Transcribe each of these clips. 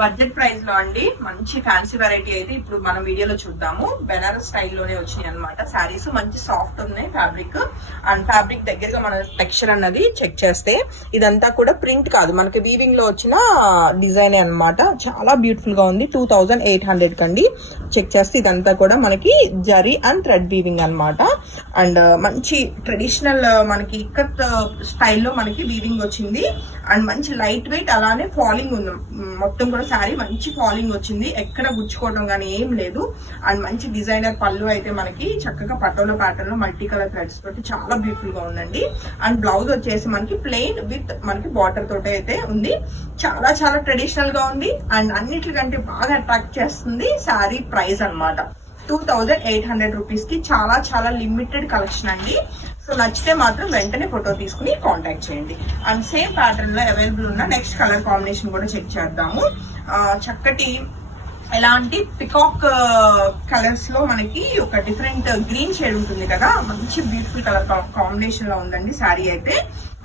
Budget price లో అండి మంచి ఫ్యాన్సీ వెరైటీ అయితే ఇప్పుడు మనం వీడియోలో చూద్దాము. బెనారస్ స్టైల్లోనే వచ్చినాయి అనమాట శారీస్. మంచి సాఫ్ట్ ఉన్నాయి ఫ్యాబ్రిక్. అండ్ ఫ్యాబ్రిక్ దగ్గరగా మన టెక్స్చర్ అన్నది చెక్ చేస్తే ఇదంతా కూడా ప్రింట్ కాదు, మనకి వీవింగ్ లో వచ్చిన డిజైన్ అన్నమాట. చాలా బ్యూటిఫుల్ గా ఉంది. 2800 కండి. చెక్ చేస్తే ఇదంతా కూడా మనకి జరీ అండ్ థ్రెడ్ వీవింగ్ అన్నమాట. అండ్ మంచి ట్రెడిషనల్ మనకి ఇక్కత్ స్టైల్లో మనకి వీవింగ్ వచ్చింది. అండ్ మంచి లైట్ వెయిట్, అలానే ఫాలింగ్ ఉంది. మొత్తం కూడా శారీ మంచి ఫాలింగ్ వచ్చింది, ఎక్కడ గుచ్చుకోవడం కానీ ఏం లేదు. అండ్ మంచి డిజైనర్ పళ్ళు అయితే మనకి చక్కగా పటోలా ప్యాటర్న్ లో మల్టీ కలర్ థ్రెడ్స్ తోటి చాలా బ్యూటిఫుల్ గా ఉందండి. అండ్ బ్లౌజ్ వచ్చేసి మనకి ప్లెయిన్ విత్ మనకి బార్డర్ తోటి అయితే ఉంది. చాలా చాలా ట్రెడిషనల్ గా ఉంది. అండ్ అన్నిటికంటే బాగా అట్రాక్ట్ చేస్తుంది శారీ ప్రైస్ అన్నమాట. 2800 రూపీస్ కి చాలా చాలా లిమిటెడ్ కలెక్షన్ అండి. సో నచ్చితే మాత్రం వెంటనే ఫోటో తీసుకుని కాంటాక్ట్ చేయండి. అండ్ సేమ్ ప్యాటర్న్ లో అవైలబుల్ ఉన్న నెక్స్ట్ కలర్ కాంబినేషన్ కూడా చెక్ చేద్దాము. చక్కటి ఎలాంటి పికాక్ కలర్స్ లో మనకి ఒక డిఫరెంట్ గ్రీన్ షేడ్ ఉంటుంది కదా, మంచి బ్యూటిఫుల్ కలర్ కాంబినేషన్ లో ఉందండి శారీ అయితే.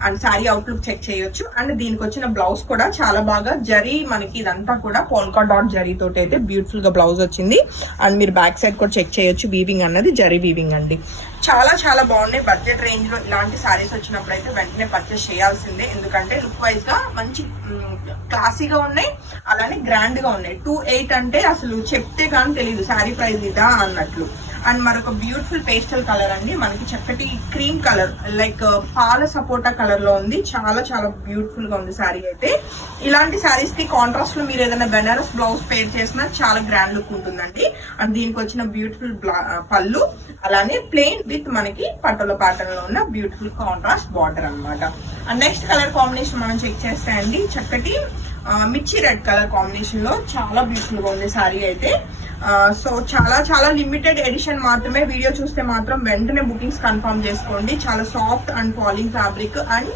అండ్ శారీ అవుట్లుక్ చెక్ చేయొచ్చు. అండ్ దీనికి వచ్చిన బ్లౌజ్ కూడా చాలా బాగా జరీ, మనకి ఇదంతా కూడా పోల్కా డాట్ జరీ తోటి అయితే బ్యూటిఫుల్ గా బ్లౌజ్ వచ్చింది. అండ్ మీరు బ్యాక్ సైడ్ కూడా చెక్ చేయొచ్చు. వీవింగ్ అన్నది జరీ వీవింగ్ అండి. చాలా చాలా బాగున్నాయి. బడ్జెట్ రేంజ్ లో ఇలాంటి శారీస్ వచ్చినప్పుడు అయితే వెంటనే పర్చేస్ చేయాల్సిందే, ఎందుకంటే లుక్ వైజ్ గా మంచి క్లాసీగా ఉన్నాయి, అలానే గ్రాండ్ గా ఉన్నాయి. 28 అంటే అసలు చెప్తే కానీ తెలియదు శారీ ప్రైస్ ఇదా అన్నట్లు. అండ్ మరొక బ్యూటిఫుల్ పేస్టల్ కలర్ అండి, మనకి చక్కటి క్రీమ్ కలర్ లైక్ పాల సపోటా కలర్ లో ఉంది. చాలా చాలా బ్యూటిఫుల్ గా ఉంది శారీ అయితే. ఇలాంటి శారీస్ కి కాంట్రాస్ట్ లో మీరు ఏదైనా బెనారస్ బ్లౌజ్ పేర్ చేసినా చాలా గ్రాండ్ లుక్ ఉంటుందండి. అండ్ దీనికి వచ్చిన బ్యూటిఫుల్ పళ్ళు, అలానే ప్లెయిన్ విత్ మనకి పటోలా ప్యాటర్న్ లో ఉన్న బ్యూటిఫుల్ కాంట్రాస్ట్ బార్డర్ అన్నమాట. అండ్ నెక్స్ట్ కలర్ కాంబినేషన్ మనం చెక్ చేస్తే అండి చక్కటి మిర్చి రెడ్ కలర్ కాంబినేషన్ లో చాలా బ్యూటిఫుల్ గా ఉంది శారీ అయితే. సో చాలా చాలా లిమిటెడ్ ఎడిషన్ మాత్రమే. వీడియో చూస్తే మాత్రం వెంటనే బుకింగ్స్ కన్ఫర్మ్ చేసుకోండి. చాలా soft and falling fabric and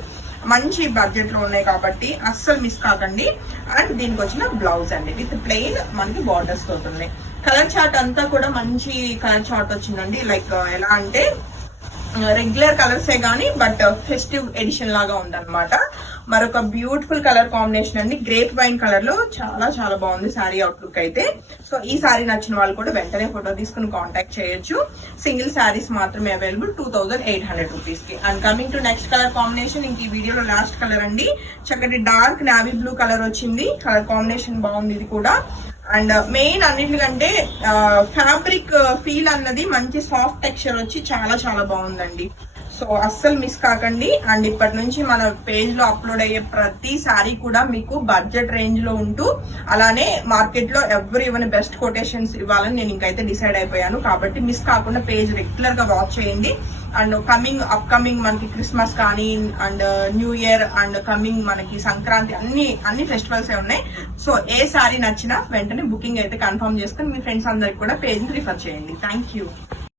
మంచి బడ్జెట్ లో ఉన్నాయి కాబట్టి అస్సలు మిస్ కాకండి. అండ్ దీనికి వచ్చిన బ్లౌజ్ అండి విత్ ప్లెయిన్ మనకి బార్డర్స్ తోటి ఉన్నాయి. కలర్ చార్ట్ అంతా కూడా మంచి కలర్ చార్ట్ వచ్చిందండి. లైక్ ఎలా అంటే రెగ్యులర్ కలర్సే గానీ బట్ ఫెస్టివ్ ఎడిషన్ లాగా ఉందన్నమాట. మరొక బ్యూటిఫుల్ కలర్ కాంబినేషన్ అండి, గ్రేప్ వైన్ కలర్ లో చాలా చాలా బాగుంది శారీ అవుట్లుక్ అయితే. సో ఈ శారీ నచ్చిన వాళ్ళు కూడా వెంటనే ఫోటో తీసుకుని కాంటాక్ట్ చేయొచ్చు. సింగిల్ శారీస్ మాత్రమే అవైలబుల్ 2800 రూపీస్ కి. And coming to next colour combination, ఇంక ఈ వీడియోలో లాస్ట్ కలర్ అండి. చక్కటి డార్క్ నావీ బ్లూ కలర్ వచ్చింది. కలర్ కాంబినేషన్ బాగుంది ఇది కూడా. అండ్ మెయిన్ అన్నిటికంటే ఫ్యాబ్రిక్ ఫీల్ అన్నది మంచి సాఫ్ట్ టెక్స్చర్ వచ్చి చాలా చాలా బాగుందండి. సో అస్సలు మిస్ కాకండి. అండ్ ఇప్పటి నుంచి మన పేజ్ లో అప్లోడ్ అయ్యే ప్రతి సారీ కూడా మీకు బడ్జెట్ రేంజ్ లో ఉంటూ, అలానే మార్కెట్ లో ఎవరు ఇవ్వని బెస్ట్ కొటేషన్స్ ఇవ్వాలని నేను ఇంకైతే డిసైడ్ అయిపోయాను. కాబట్టి మిస్ కాకుండా పేజ్ రెగ్యులర్ గా వాచ్ చేయండి. అండ్ అప్కమింగ్ మనకి క్రిస్మస్ కానీ, and new year, and coming మనకి సంక్రాంతి, అన్ని ఫెస్టివల్స్ ఉన్నాయి. సో ఏ సారీ నచ్చినా వెంటనే బుకింగ్ అయితే కన్ఫర్మ్ చేసుకుని మీ ఫ్రెండ్స్ అందరికి కూడా పేజ్ ని రిఫర్ చేయండి. Thank you.